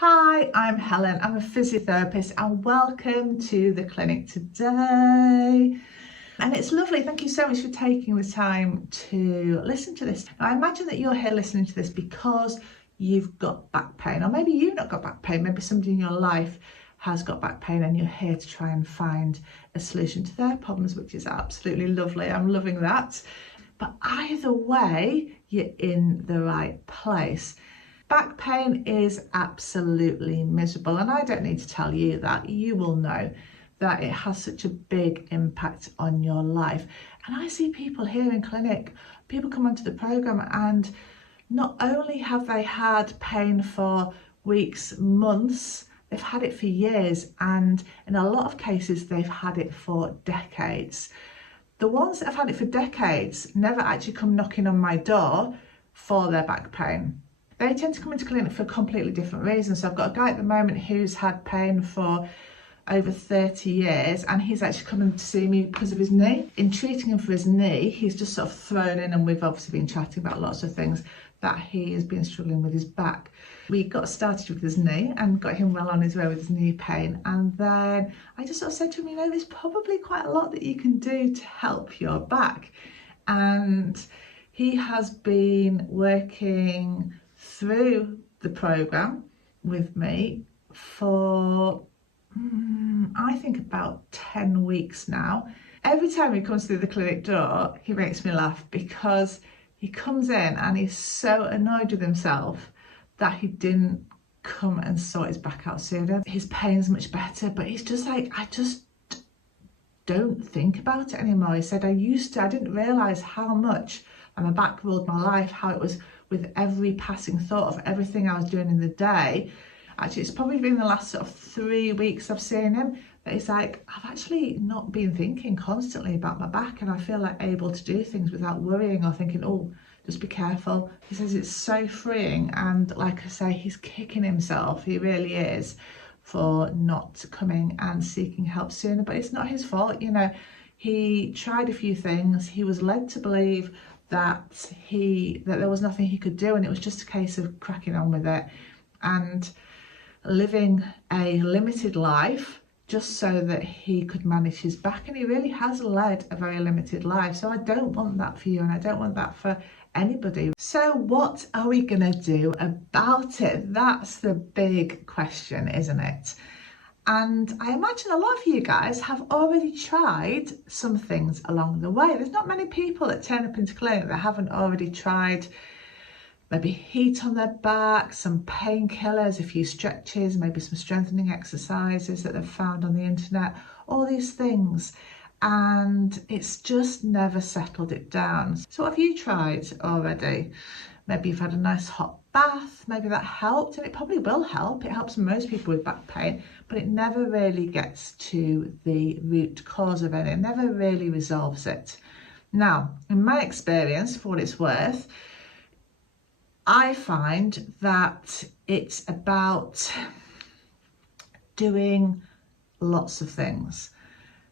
Hi, I'm Helen. I'm a physiotherapist and welcome to the clinic today. And it's lovely. Thank you so much for taking the time to listen to this. Now, I imagine that you're here listening to this because you've got back pain, or maybe you've not got back pain. Maybe somebody in your life has got back pain and you're here to try and find a solution to their problems, which is absolutely lovely. I'm loving that. But either way, you're in the right place. Back pain is absolutely miserable, and I don't need to tell you that. You will know that it has such a big impact on your life. And I see people here in clinic, people come onto the programme and not only have they had pain for weeks, months, they've had it for years, and in a lot of cases they've had it for decades. The ones that have had it for decades never actually come knocking on my door for their back pain. They tend to come into clinic for completely different reasons. So I've got a guy at the moment who's had pain for over 30 years, and he's actually coming to see me because of his knee. In treating him for his knee, he's just sort of thrown in, and we've obviously been chatting about lots of things that he has been struggling with his back. We got started with his knee and got him well on his way with his knee pain, and then I just sort of said to him, there's probably quite a lot that you can do to help your back. And he has been working through the programme with me for I think about 10 weeks now. Every time he comes through the clinic door, he makes me laugh because he comes in and he's so annoyed with himself that he didn't come and sort his back out sooner. His pain's much better, but he's just like, I just don't think about it anymore. He said, I didn't realise how much my back ruled my life, how it was with every passing thought of everything I was doing in the day. Actually, it's probably been the last sort of 3 weeks I've seen him that he's like, I've actually not been thinking constantly about my back, and I feel like able to do things without worrying or thinking, oh, just be careful. He says it's so freeing, and like I say, he's kicking himself, he really is, for not coming and seeking help sooner. But it's not his fault, he tried a few things. He was led to believe that there was nothing he could do, and it was just a case of cracking on with it and living a limited life just so that he could manage his back. And he really has led a very limited life, so I don't want that for you, and I don't want that for anybody. So what are we gonna do about it? That's the big question, isn't it? And I imagine a lot of you guys have already tried some things along the way. There's not many people that turn up into clinic that haven't already tried maybe heat on their back, some painkillers, a few stretches, maybe some strengthening exercises that they've found on the internet, all these things. And it's just never settled it down. So what have you tried already? Maybe you've had a nice hot bath, maybe that helped, and it probably will help. It helps most people with back pain, but it never really gets to the root cause of it. It never really resolves it. Now, in my experience, for what it's worth, I find that it's about doing lots of things.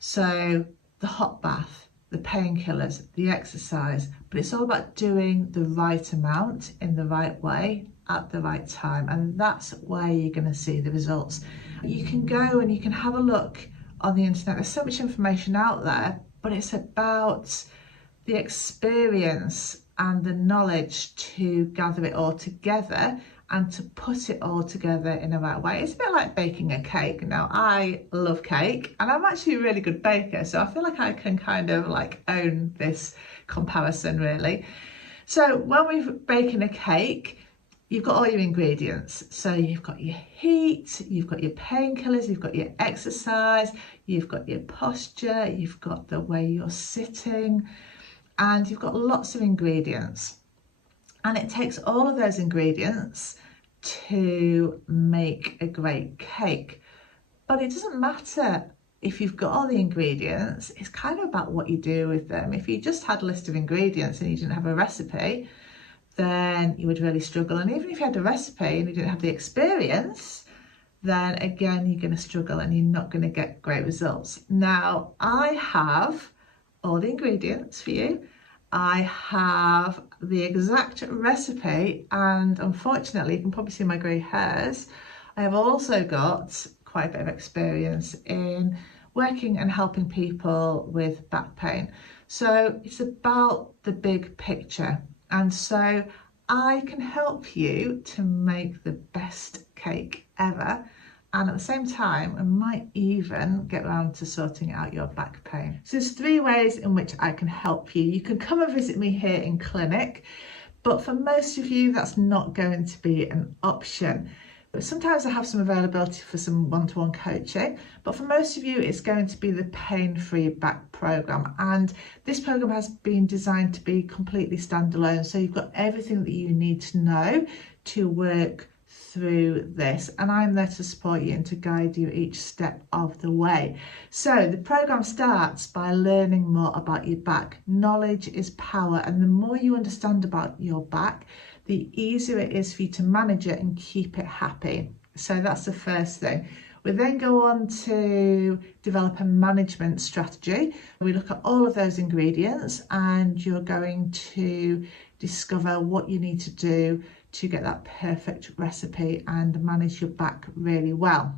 So the hot bath, the painkillers, the exercise, but it's all about doing the right amount in the right way at the right time, and that's where you're going to see the results. You can go and you can have a look on the internet. There's so much information out there, but it's about the experience and the knowledge to gather it all together and to put it all together in the right way. It's a bit like baking a cake. Now, I love cake and I'm actually a really good baker, so I feel like I can kind of like own this comparison really. So when we're baking a cake, you've got all your ingredients. So you've got your heat, you've got your painkillers, you've got your exercise, you've got your posture, you've got the way you're sitting, and you've got lots of ingredients. And it takes all of those ingredients to make a great cake. But it doesn't matter if you've got all the ingredients, it's kind of about what you do with them. If you just had a list of ingredients and you didn't have a recipe, then you would really struggle. And even if you had a recipe and you didn't have the experience, then again, you're going to struggle and you're not going to get great results. Now, I have all the ingredients for you. I have the exact recipe, and unfortunately, you can probably see my grey hairs, I have also got quite a bit of experience in working and helping people with back pain. So it's about the big picture. And so I can help you to make the best cake ever. And at the same time, I might even get around to sorting out your back pain. So there's 3 ways in which I can help you. You can come and visit me here in clinic, but for most of you, that's not going to be an option. But sometimes I have some availability for some one-to-one coaching, but for most of you, it's going to be the pain-free back program. And this program has been designed to be completely standalone. So you've got everything that you need to know to work through this, and I'm there to support you and to guide you each step of the way. So the program starts by learning more about your back. Knowledge is power, and the more you understand about your back, the easier it is for you to manage it and keep it happy. So that's the first thing. We then go on to develop a management strategy. We look at all of those ingredients, and you're going to discover what you need to do to get that perfect recipe and manage your back really well.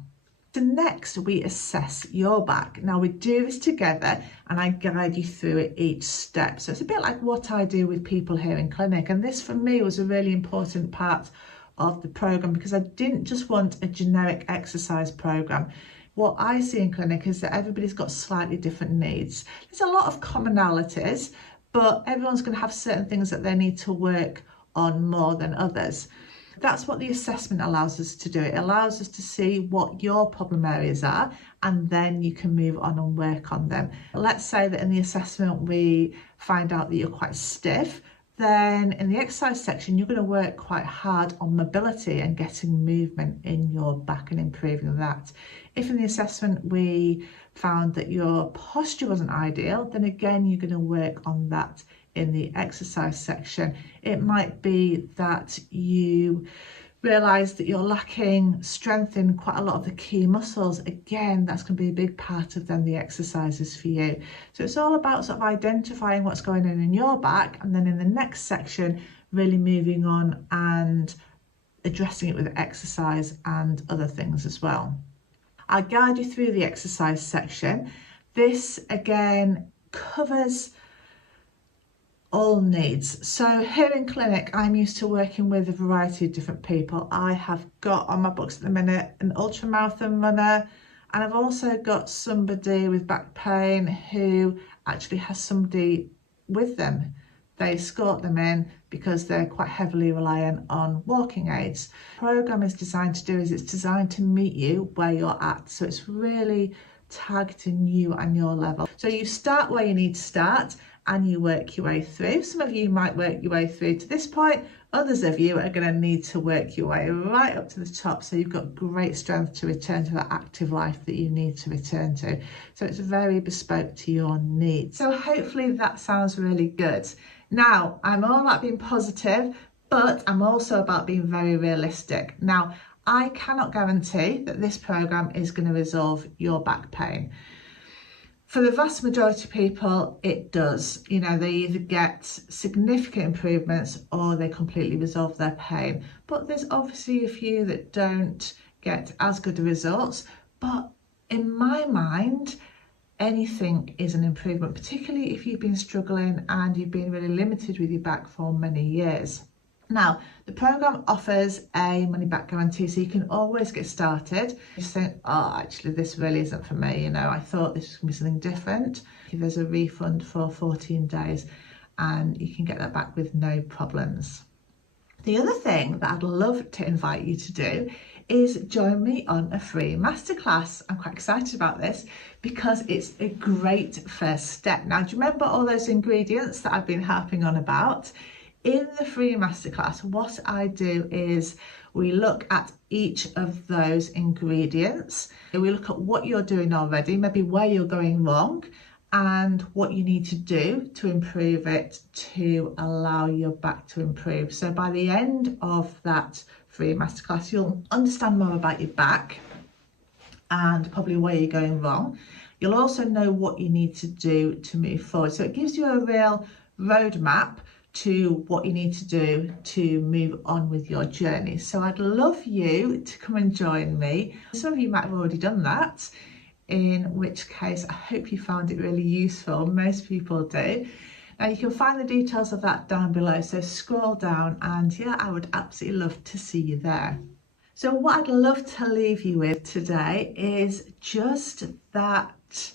So next we assess your back. Now we do this together and I guide you through it each step. So it's a bit like what I do with people here in clinic, and this for me was a really important part of the program because I didn't just want a generic exercise program. What I see in clinic is that everybody's got slightly different needs. There's a lot of commonalities, but everyone's going to have certain things that they need to work on more than others. That's what the assessment allows us to do. It allows us to see what your problem areas are, and then you can move on and work on them. Let's say that in the assessment we find out that you're quite stiff, then in the exercise section you're going to work quite hard on mobility and getting movement in your back and improving that. If in the assessment we found that your posture wasn't ideal, then again you're going to work on that in the exercise section. It might be that you realise that you're lacking strength in quite a lot of the key muscles. Again, that's going to be a big part of then the exercises for you. So it's all about sort of identifying what's going on in your back, and then in the next section really moving on and addressing it with exercise and other things as well. I'll guide you through the exercise section. This again covers all needs. So here in clinic, I'm used to working with a variety of different people. I have got on my books at the minute an ultramarathon runner, and I've also got somebody with back pain who actually has somebody with them. They escort them in because they're quite heavily reliant on walking aids. The program is designed to do is it's designed to meet you where you're at. So it's really targeting you and your level. So you start where you need to start and you work your way through. Some of you might work your way through to this point. Others of you are going to need to work your way right up to the top, so you've got great strength to return to that active life that you need to return to. So it's very bespoke to your needs. So hopefully that sounds really good. Now, I'm all about being positive, but I'm also about being very realistic. Now, I cannot guarantee that this program is going to resolve your back pain. For the vast majority of people, it does. You know, they either get significant improvements or they completely resolve their pain. But there's obviously a few that don't get as good results. But in my mind, anything is an improvement, particularly if you've been struggling and you've been really limited with your back for many years. Now, the program offers a money back guarantee, so you can always get started. You think, oh, actually, this really isn't for me. You know, I thought this was going to be something different. There's a refund for 14 days and you can get that back with no problems. The other thing that I'd love to invite you to do is join me on a free masterclass. I'm quite excited about this because it's a great first step. Now, do you remember all those ingredients that I've been harping on about? In the free masterclass, what I do is we look at each of those ingredients. We look at what you're doing already, maybe where you're going wrong, and what you need to do to improve it to allow your back to improve. So by the end of that free masterclass, you'll understand more about your back and probably where you're going wrong. You'll also know what you need to do to move forward. So it gives you a real roadmap to what you need to do to move on with your journey. So I'd love you to come and join me. Some of you might have already done that, in which case I hope you found it really useful. Most people do. Now you can find the details of that down below, so scroll down, and yeah, I would absolutely love to see you there. So what I'd love to leave you with today is just that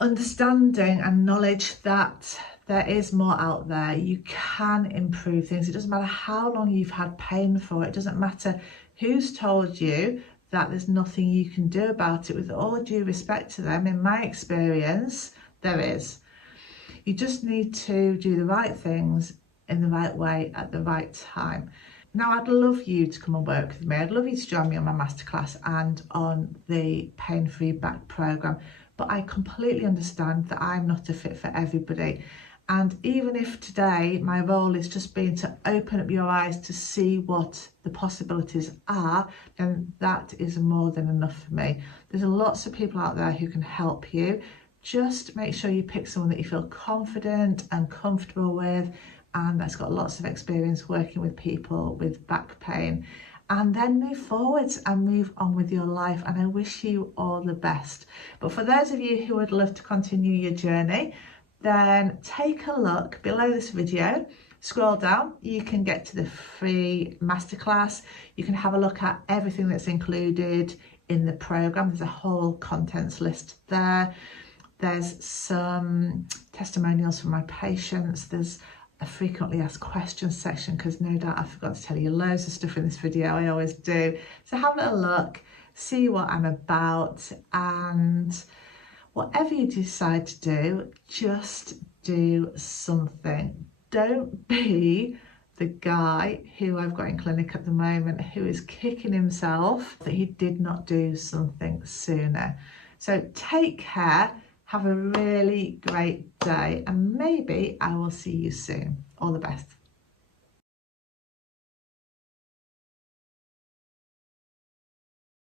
understanding and knowledge that there is more out there. You can improve things. It doesn't matter how long you've had pain for. It doesn't matter who's told you that there's nothing you can do about it. With all due respect to them, in my experience, there is. You just need to do the right things in the right way at the right time. Now, I'd love you to come and work with me. I'd love you to join me on my masterclass and on the pain-free back programme. But I completely understand that I'm not a fit for everybody. And even if today my role is just being to open up your eyes to see what the possibilities are, then that is more than enough for me. There's lots of people out there who can help you. Just make sure you pick someone that you feel confident and comfortable with, and that's got lots of experience working with people with back pain, and then move forwards and move on with your life. And I wish you all the best. But for those of you who would love to continue your journey, then take a look below this video, scroll down, you can get to the free masterclass. You can have a look at everything that's included in the program. There's a whole contents list there. There's some testimonials from my patients. There's a frequently asked questions section, because no doubt I forgot to tell you loads of stuff in this video. I always do. So have a little look, see what I'm about, and whatever you decide to do, just do something. Don't be the guy who I've got in clinic at the moment who is kicking himself that he did not do something sooner. So take care, have a really great day, and maybe I will see you soon. All the best.